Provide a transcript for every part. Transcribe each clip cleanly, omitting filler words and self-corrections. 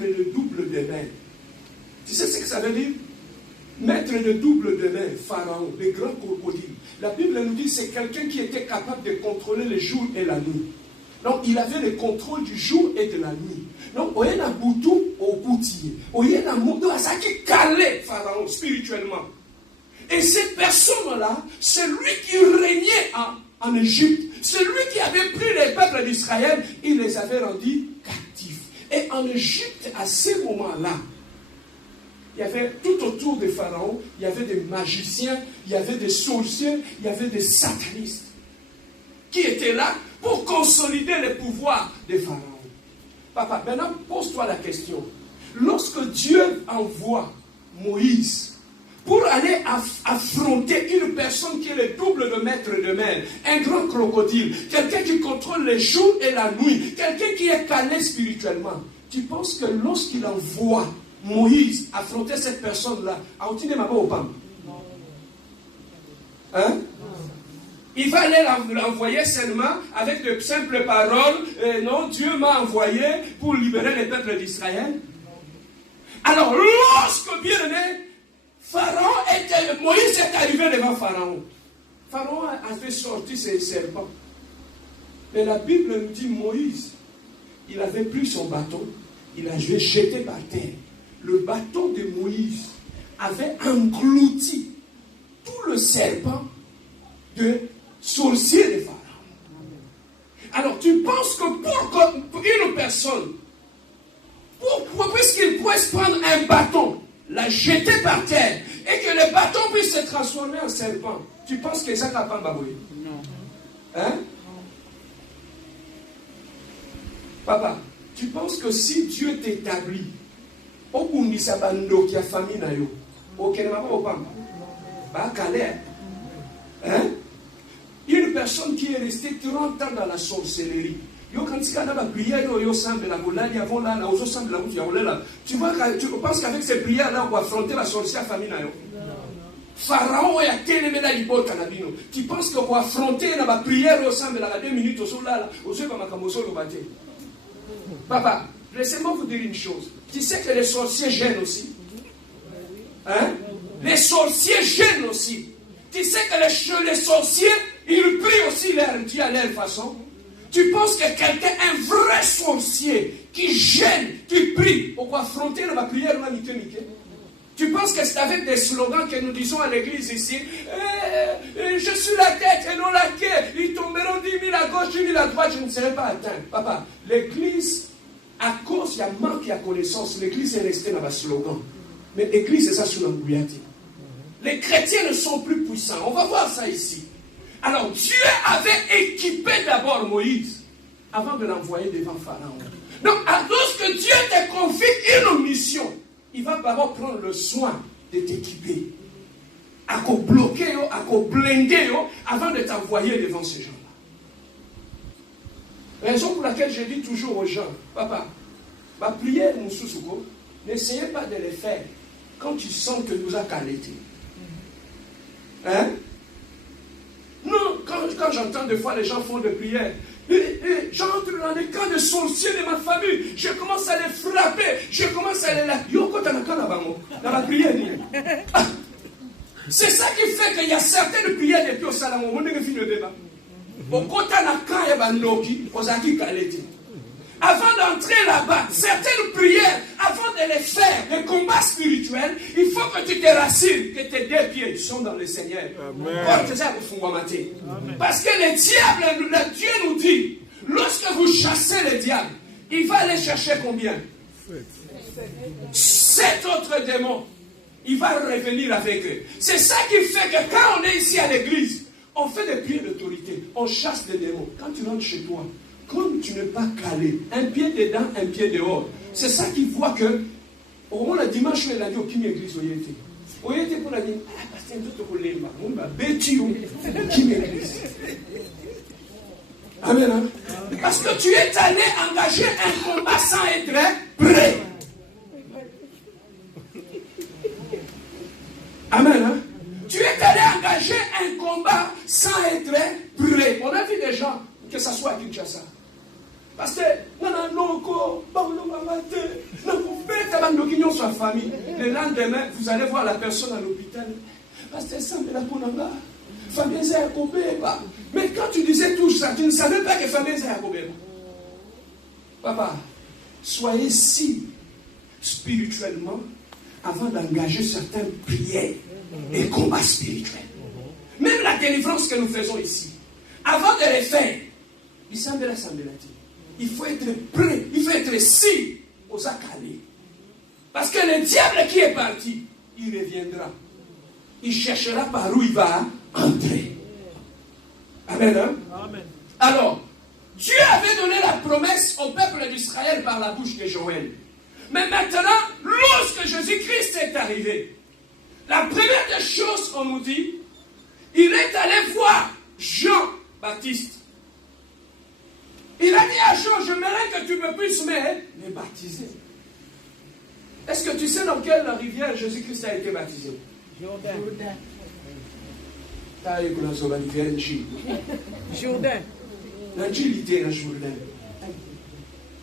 mettre le double de main. Tu sais ce que ça veut dire? Mettre le double de main, Pharaon, les grands crocodiles. La Bible nous dit que c'est quelqu'un qui était capable de contrôler le jour et la nuit. Donc, il avait le contrôle du jour et de la nuit. Donc, il y a un bouton au boutier. Il y a un mot ça qui calait Pharaon spirituellement. Et ces personnes-là, c'est lui qui régnait en Égypte. C'est lui qui avait pris les peuples d'Israël, il les avait rendus captifs. Et en Égypte, à ces moments-là, il y avait tout autour de Pharaon, il y avait des magiciens, il y avait des sorciers, il y avait des satanistes qui étaient là pour consolider le pouvoir de Pharaon. Papa, maintenant pose-toi la question. Lorsque Dieu envoie Moïse pour aller affronter une personne qui est le double de maître de mer, un grand crocodile, quelqu'un qui contrôle les jours et la nuit, quelqu'un qui est calé spirituellement, tu penses que lorsqu'il envoie Moïse affronter cette personne-là, hein? Il va aller l'envoyer seulement avec de simples paroles. Non, Dieu m'a envoyé pour libérer les peuples d'Israël. Alors, lorsque bien aimé, Moïse est arrivé devant Pharaon. Pharaon a fait sortir ses serpents. Mais la Bible nous dit Moïse, il avait pris son bâton, il a jeté par terre. Le bâton de Moïse avait englouti tout le serpent de sorcier de Pharaon. Alors tu penses que pour une personne, puisqu'il puisse prendre un bâton, la jeter par terre, et que le bâton puisse se transformer en serpent, tu penses que ça ne va pas babouiller? Non. Hein? Non. Papa, tu penses que si Dieu t'établit, au Bundisa Bando qui a famille na yo, au Kenema au Pamba, bah Calais, hein? Une personne qui est restée 30 ans dans la sorcellerie. Tu penses qu'avec ces prières-là, on va affronter la sorcière famille. Pharaon est à télémé la libota na bino. Tu penses qu'on va affronter la prière au sein de la 2 minutes au sol là, au sol comme Makamoso le bâté. Papa, laissez-moi vous dire une chose. Tu sais que les sorciers gênent aussi. Hein? Les sorciers gênent aussi. Tu sais que les sorciers, ils prient aussi leur Dieu à leur façon. Tu penses que quelqu'un, un vrai sorcier, qui gêne, qui prie, pour affronter la prière, tu penses que c'est avec des slogans que nous disons à l'église ici, je suis la tête et non la queue, ils tomberont 10 000 à gauche, 10 000 à droite, je ne serai pas atteint. Papa, l'église, à cause, il y a manque, il y a connaissance, l'église est restée dans le slogan. Mais l'église, c'est ça sur l'embouillati. Les chrétiens ne sont plus puissants. On va voir ça ici. Alors, Dieu avait équipé d'abord Moïse avant de l'envoyer devant Pharaon. Donc, lorsque Dieu te confie une mission, il va d'abord prendre le soin de t'équiper. À quoi bloquer, à quoi blinder, avant de t'envoyer devant ces gens-là. Raison pour laquelle je dis toujours aux gens, papa, ma prière, mon sous-souko, n'essayez pas de les faire quand tu sens que nous a calé. Hein? Non, quand j'entends des fois les gens font des prières, j'entre dans les camps de sorciers de ma famille, je commence à les frapper, je commence à les laver. Dans la prière. C'est ça qui fait qu'il y a certaines prières depuis au Salomon. On est fini le débat. Au côté de la camp, il y a Bandoki, aux Aki Kaleti. Avant d'entrer là-bas, certaines prières, avant de les faire, les combats spirituels, il faut que tu te rassures, que tes 2 pieds sont dans le Seigneur. Amen. Parce que le diable, le Dieu nous dit, lorsque vous chassez le diable, il va aller chercher combien? 7 autres démons. Il va revenir avec eux. C'est ça qui fait que quand on est ici à l'église, on fait des prières d'autorité, on chasse les démons. Quand tu rentres chez toi, comme tu n'es pas calé, un pied dedans, un pied dehors, c'est ça qui voit que, au moment le dimanche, il a dit au Kim Église, au Yété pour la dire, parce que tout pour les mains, on va bêtir au Kim Église. Amen. Hein? Parce que tu es allé engager un combat sans être prêt. Amen. Hein? Tu es allé engager un combat sans être prêt. On a vu des gens, que ce soit à Kinshasa. Parce que, non, bandokignon soit famille. Le lendemain, vous allez voir la personne à l'hôpital. Pasteur Sam est là pour nous. Famille Zayakobeba. Mais quand tu disais tout ça, tu ne savais pas que famille Zayakobeba. Papa, soyez si spirituellement avant d'engager certaines prières et combats spirituels. Même la délivrance que nous faisons ici, avant de les faire, il faut être prêt, il faut être si aux accalés. Parce que le diable qui est parti, il reviendra. Il cherchera par où il va entrer. Amen. Hein? Amen. Alors, Dieu avait donné la promesse au peuple d'Israël par la bouche de Joël. Mais maintenant, lorsque Jésus-Christ est arrivé, la première des choses qu'on nous dit, il est allé voir Jean-Baptiste. Il a dit à Jean, j'aimerais que tu me puisses me baptiser. Est-ce que tu sais dans quelle rivière Jésus-Christ a été baptisé? Jourdain. Jourdain.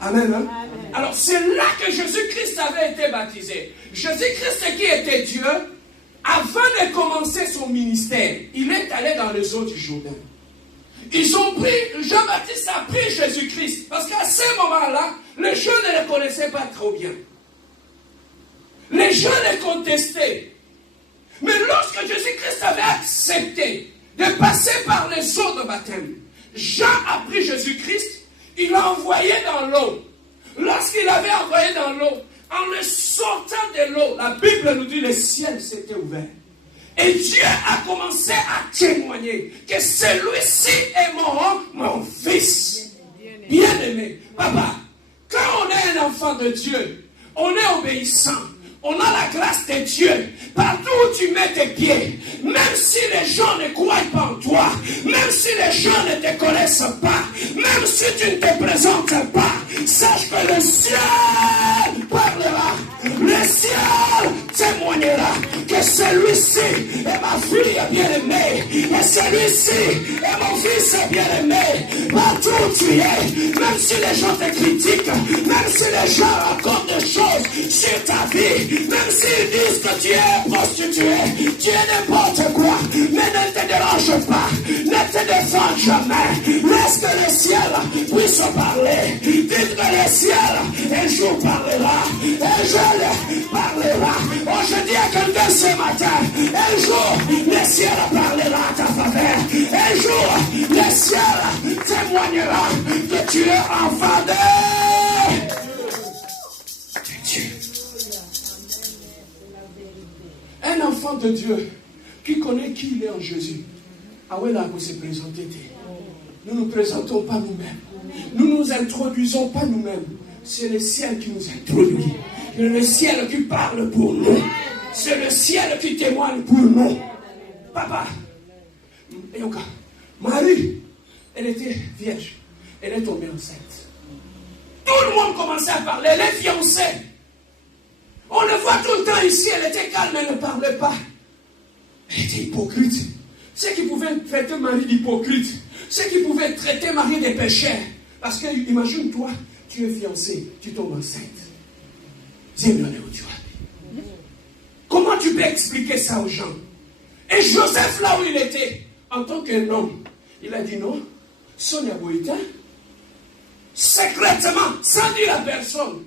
Amen. Hein? Amen. Alors c'est là que Jésus-Christ avait été baptisé. Jésus-Christ qui était Dieu, avant de commencer son ministère, il est allé dans les eaux du Jourdain. Ils ont pris, Jean-Baptiste a pris Jésus-Christ, parce qu'à ce moment-là, les gens ne le connaissaient pas trop bien. Les gens le contestaient. Mais lorsque Jésus-Christ avait accepté de passer par les eaux de baptême, Jean a pris Jésus-Christ, il l'a envoyé dans l'eau. Lorsqu'il avait envoyé dans l'eau, en le sortant de l'eau, la Bible nous dit que le ciel s'était ouvert. Et Dieu a commencé à témoigner que celui-ci est mon fils bien-aimé. Papa, quand on est un enfant de Dieu, on est obéissant. On a la grâce de Dieu. Partout où tu mets tes pieds, même si les gens ne croient pas en toi, même si les gens ne te connaissent pas, même si tu ne te présentes pas, sache que le ciel parlera. Le ciel témoignera que celui-ci est ma fille bien-aimée et celui-ci est mon fils bien-aimé. Partout où tu es, même si les gens te critiquent, même si les gens racontent des choses sur ta vie, même s'ils disent que tu es prostitué, tu es n'importe quoi, mais ne te dérange pas, ne te défends jamais. Laisse que le ciel puisse parler. Dites que le ciel un jour parlera, un jour parlera. Oh, je dis à quelqu'un ce matin, un jour le ciel parlera à ta faveur. Un jour le ciel témoignera que tu es enfant de Dieu. Un enfant de Dieu qui connaît qui il est en Jésus. Ah ouais, là, vous se présentez. Nous ne nous présentons pas nous-mêmes. Nous ne nous introduisons pas nous-mêmes. C'est le ciel qui nous introduit. C'est le ciel qui parle pour nous. C'est le ciel qui témoigne pour nous. Papa, Marie, elle était vierge. Elle est tombée enceinte. Tout le monde commençait à parler. Elle est fiancée. On le voit tout le temps ici. Elle était calme, elle ne parlait pas. Elle était hypocrite. C'est qui pouvait traiter Marie d'hypocrite. C'est qui pouvait traiter Marie de pécheurs. Parce que, imagine-toi, tu es fiancé, tu tombes enceinte. Comment tu peux expliquer ça aux gens? Et Joseph, là où il était, en tant qu'un homme, il a dit non. Sonia Boïta, secrètement, sans dire à personne,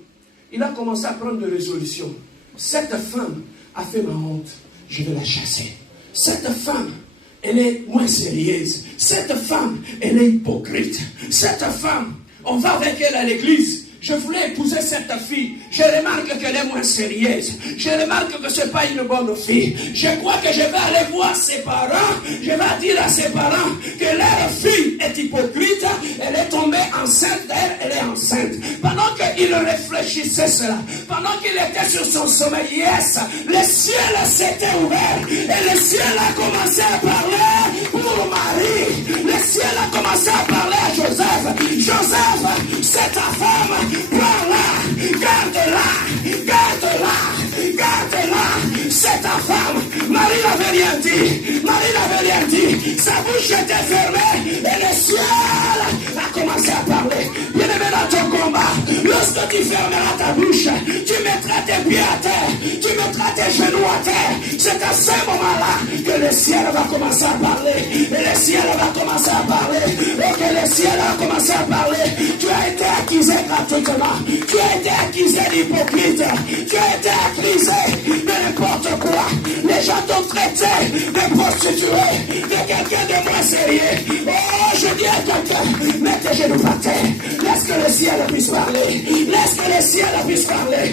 il a commencé à prendre des résolutions. Cette femme a fait ma honte, je vais la chasser. Cette femme, elle est moins sérieuse. Cette femme, elle est hypocrite. Cette femme, on va avec elle à l'église. Je voulais épouser cette fille. Je remarque qu'elle est moins sérieuse. Je remarque que ce n'est pas une bonne fille. Je crois que je vais aller voir ses parents. Je vais dire à ses parents que leur fille est hypocrite. Elle est tombée enceinte d'elle. Elle est enceinte. Pendant qu'il réfléchissait cela, pendant qu'il était sur son sommeil, yes, le ciel s'était ouvert. Et le ciel a commencé à parler pour Marie. Le ciel a commencé à parler à Joseph. Joseph, c'est ta femme. Prends-la, garde-la, garde-la, garde-la, c'est ta femme. Marie n'avait rien dit, Marie n'avait rien dit. Sa bouche était fermée et le ciel a commencé à parler. Bien aimé dans ton combat. Lorsque tu fermeras ta bouche, tu mettras tes pieds à terre, tu mettras tes genoux à terre. C'est à ce moment-là que le ciel va commencer à parler. Et le ciel va commencer à parler. Et que le ciel va commencer à parler. Tu as été accusé gratuitement. Tu as été accusé d'hypocrite. Tu as été accusé de n'importe quoi. Les gens t'ont traité de prostituée, de quelqu'un de moins sérieux. Oh, je dis à quelqu'un, mets tes genoux par terre. Laisse que le ciel puisse parler. Laisse que le ciel puisse parler.